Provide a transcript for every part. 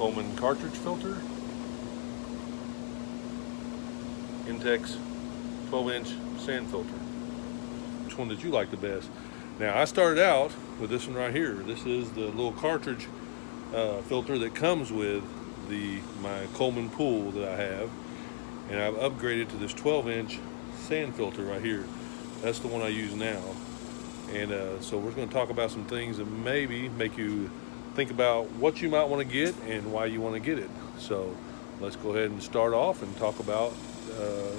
Coleman cartridge filter, Intex 12-inch sand filter. Which one did you like the best? Now, I started out with this one right here. This is the little cartridge filter that comes with my Coleman pool that I have, and I've upgraded to this 12-inch sand filter right here. That's the one I use now. And so we're going to talk about some things that maybe make you think about what you might want to get and why you want to get it. So let's go ahead and start off and talk about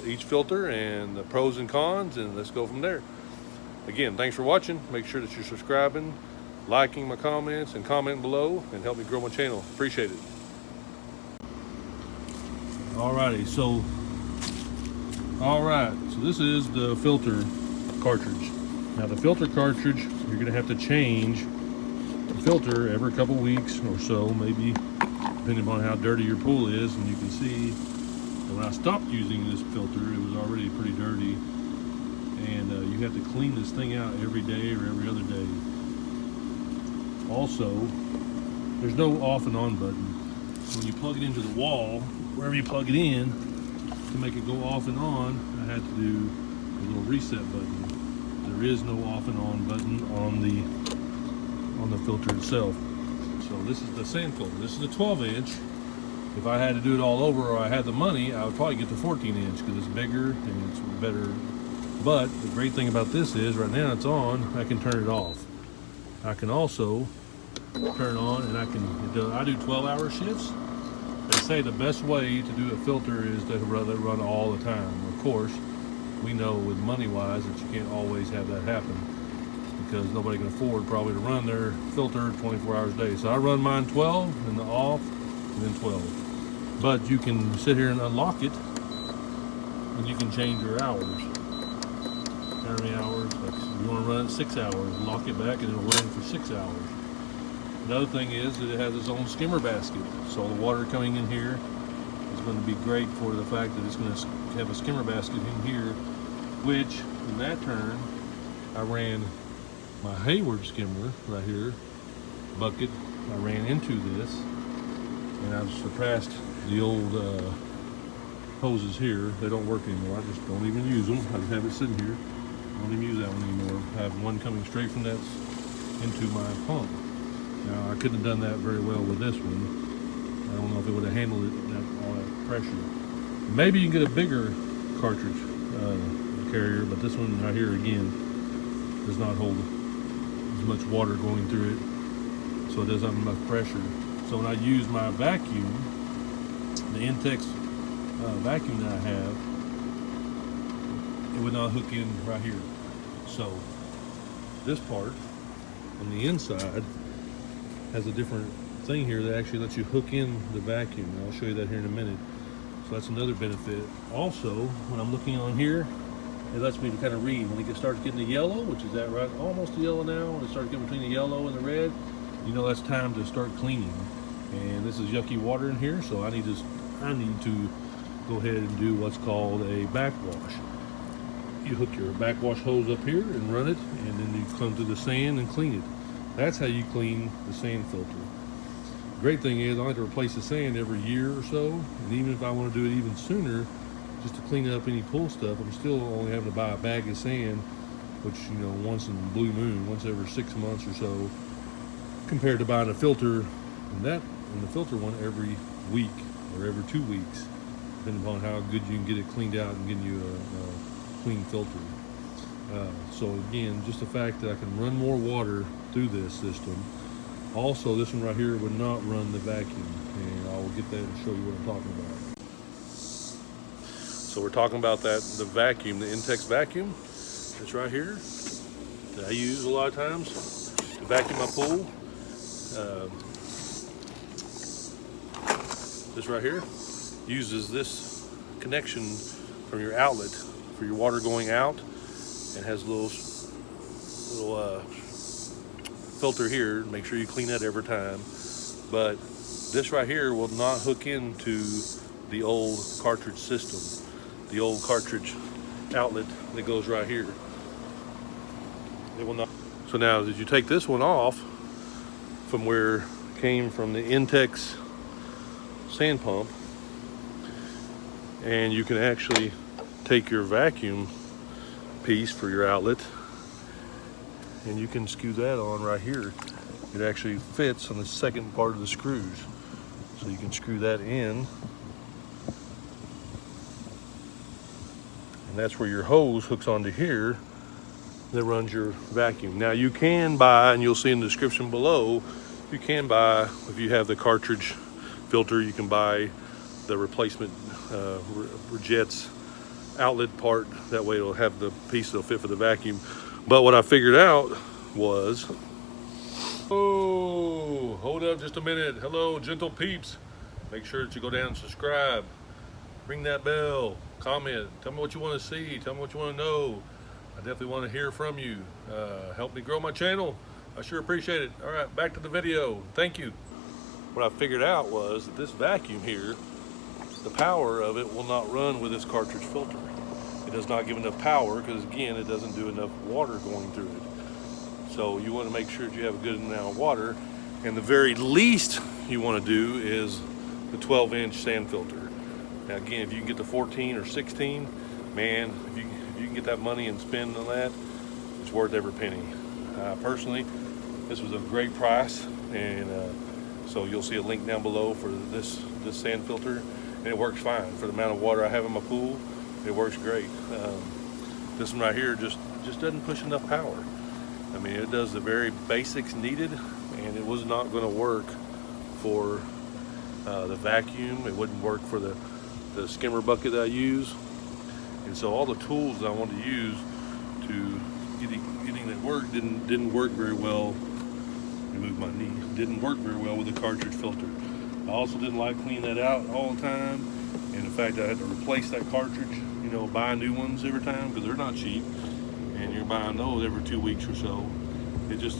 each filter and the pros and cons, and let's go from there. Again, thanks for watching. Make sure that you're subscribing, liking my comments, and commenting below, and help me grow my channel. Appreciate it. Alrighty, so this is the filter cartridge. Now the filter cartridge, you're going to have to change the filter every couple weeks or so, maybe, depending on how dirty your pool is. And you can see that when I stopped using this filter, it was already pretty dirty. And you have to clean this thing out every day or every other day. Also, there's no off and on button. When you plug it into the wall, wherever you plug it in, to make it go off and on, I had to do a little reset button. There is no off and on button on the filter itself. So this is the sand filter. This is a 12-inch. If I had to do it all over, or I had the money, I would probably get the 14-inch because it's bigger and it's better. But the great thing about this is, right now it's on, I can turn it off. I can also turn it on, and I do 12-hour shifts. They say the best way to do a filter is to run all the time. Of course, we know with money-wise that you can't always have that happen, because nobody can afford probably to run their filter 24 hours a day. So I run mine 12 and the off, and then 12. But you can sit here and unlock it, and you can change your hours. How many hours? Like, you want to run it 6 hours, lock it back, and it'll run for 6 hours. Another thing is that it has its own skimmer basket. So the water coming in here is going to be great for the fact that it's going to have a skimmer basket in here, which in that turn, I ran my Hayward skimmer right here, bucket, I ran into this, and I've surpassed the old hoses here. They don't work anymore. I just don't even use them. I just have it sitting here. I don't even use that one anymore. I have one coming straight from that into my pump. Now, I couldn't have done that very well with this one. I don't know if it would have handled it all that pressure. Maybe you can get a bigger cartridge carrier, but this one right here, again, does not hold as much water going through it, so it doesn't have enough pressure. So when I use my vacuum, the Intex vacuum that I have, it would not hook in right here. So this part on the inside has a different thing here that actually lets you hook in the vacuum. And I'll show you that here in a minute. So that's another benefit. Also, when I'm looking on here, it lets me to kind of read. When it starts getting the yellow, which is that right, almost the yellow now, when it starts getting between the yellow and the red, you know that's time to start cleaning. And this is yucky water in here, so I need to go ahead and do what's called a backwash. You hook your backwash hose up here and run it, and then you come to the sand and clean it. That's how you clean the sand filter. The great thing is I like to replace the sand every year or so, and even if I want to do it even sooner, just to clean up any pool stuff, I'm still only having to buy a bag of sand, which, you know, once in the blue moon, once every 6 months or so, compared to buying a filter and the filter one every week or every 2 weeks, depending upon how good you can get it cleaned out and getting you a clean filter. So again, just the fact that I can run more water through this system. Also, this one right here would not run the vacuum, and I will get that and show you what I'm talking about. So we're talking about the vacuum, the Intex vacuum. It's right here that I use a lot of times to vacuum my pool. This right here uses this connection from your outlet for your water going out, and has a little filter here. Make sure you clean that every time. But this right here will not hook into the old cartridge system, the old cartridge outlet that goes right here. It will not. So now, as you take this one off from where it came from the Intex sand pump, and you can actually take your vacuum piece for your outlet and you can screw that on right here. It actually fits on the second part of the screws. So you can screw that in. And that's where your hose hooks onto here that runs your vacuum. Now you can buy, and you'll see in the description below, you can buy, if you have the cartridge filter, you can buy the replacement Jet's outlet part. That way it'll have the piece that'll fit for the vacuum. But what I figured out was, oh, hold up just a minute. Hello, gentle peeps. Make sure that you go down and subscribe. Ring that bell, comment, tell me what you want to see, tell me what you want to know. I definitely want to hear from you. Help me grow my channel. I sure appreciate it. All right, back to the video. Thank you. What I figured out was that this vacuum here, the power of it will not run with this cartridge filter. It does not give enough power because, again, it doesn't do enough water going through it. So you want to make sure that you have a good amount of water, and the very least you want to do is the 12-inch sand filter. Now again, if you can get the 14 or 16, man, if you can get that money and spend on that, it's worth every penny. Personally, this was a great price, and so you'll see a link down below for this sand filter, and it works fine for the amount of water I have in my pool. It works great. This one right here just doesn't push enough power. I mean, it does the very basics needed, and it was not going to work for the vacuum. It wouldn't work for the skimmer bucket that I use. And so all the tools that I wanted to use to getting that work didn't work very well. Remove my knee. Didn't work very well with the cartridge filter. I also didn't like cleaning that out all the time. And in fact, I had to replace that cartridge, buy new ones every time because they're not cheap. And you're buying those every 2 weeks or so. It just,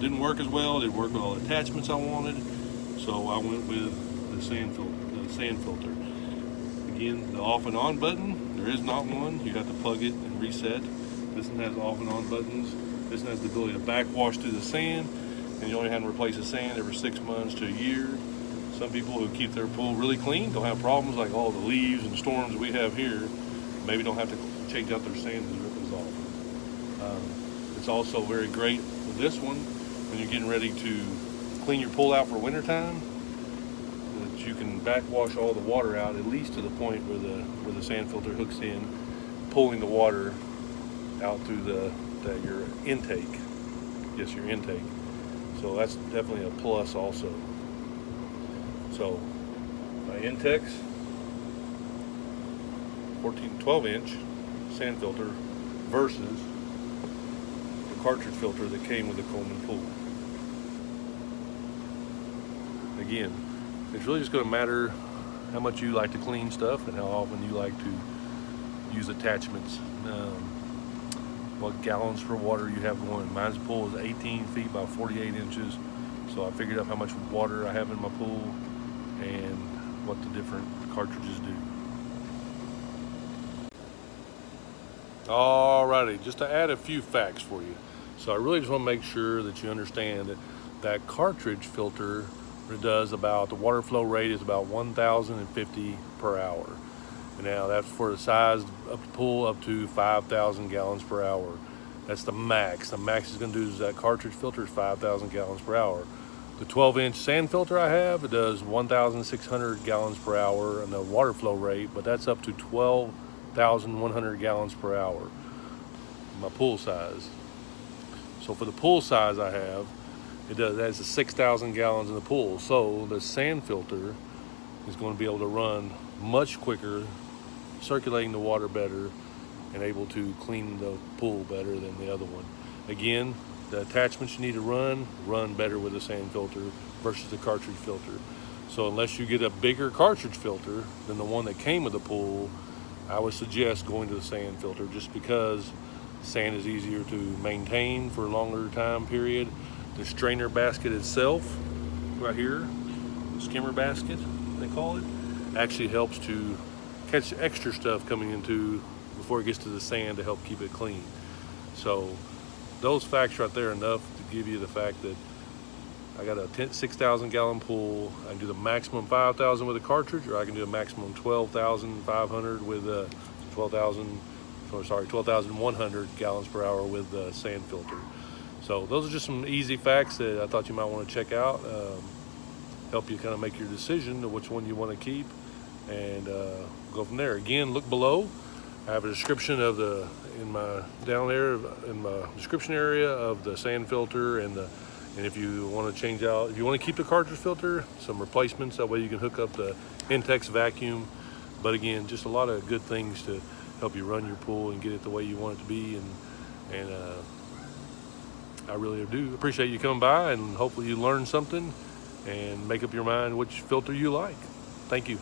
didn't work as well. It didn't work with all the attachments I wanted. So I went with the sand filter. Again, the off and on button, there is not one. You have to plug it and reset. This one has off and on buttons. This one has the ability to backwash through the sand, and you only have to replace the sand every 6 months to a year. Some people who keep their pool really clean don't have problems like all the leaves and storms we have here. Maybe don't have to change out their sand as often. It's also very great with this one when you're getting ready to clean your pool out for winter time. You can backwash all the water out at least to the point where the sand filter hooks in, pulling the water out through your intake. Yes, your intake. So that's definitely a plus also. So my Intex 12-inch sand filter versus the cartridge filter that came with the Coleman pool. Again, it's really just going to matter how much you like to clean stuff and how often you like to use attachments. What gallons per water you have going. Mine's pool is 18 feet by 48 inches. So I figured out how much water I have in my pool and what the different cartridges do. Alrighty, just to add a few facts for you. So I really just want to make sure that you understand that cartridge filter does about, the water flow rate is about 1,050 per hour. And now that's for the size of the pool up to 5,000 gallons per hour. That's the max. The max is going to do is that cartridge filter is 5,000 gallons per hour. The 12-inch sand filter I have, it does 1,600 gallons per hour in the water flow rate, but that's up to 12,100 gallons per hour. My pool size. So for the pool size I have, that's 6,000 gallons in the pool. So the sand filter is going to be able to run much quicker, circulating the water better, and able to clean the pool better than the other one. Again, the attachments you need to run better with the sand filter versus the cartridge filter. So unless you get a bigger cartridge filter than the one that came with the pool, I would suggest going to the sand filter just because sand is easier to maintain for a longer time period. The strainer basket itself, right here, the skimmer basket, they call it, actually helps to catch extra stuff coming into before it gets to the sand to help keep it clean. So those facts right there are enough to give you the fact that I got a 6,000 gallon pool. I can do the maximum 5,000 with a cartridge, or I can do a maximum 12,500 with 12,100 gallons per hour with the sand filter. So those are just some easy facts that I thought you might want to check out. Help you kind of make your decision to which one you want to keep, and go from there. Again, look below. I have a description of down there in my description area of the sand filter and if you want to change out, if you want to keep the cartridge filter, some replacements, that way you can hook up the Intex vacuum. But again, just a lot of good things to help you run your pool and get it the way you want it to be. And I really do appreciate you coming by, and hopefully you learned something and make up your mind which filter you like. Thank you.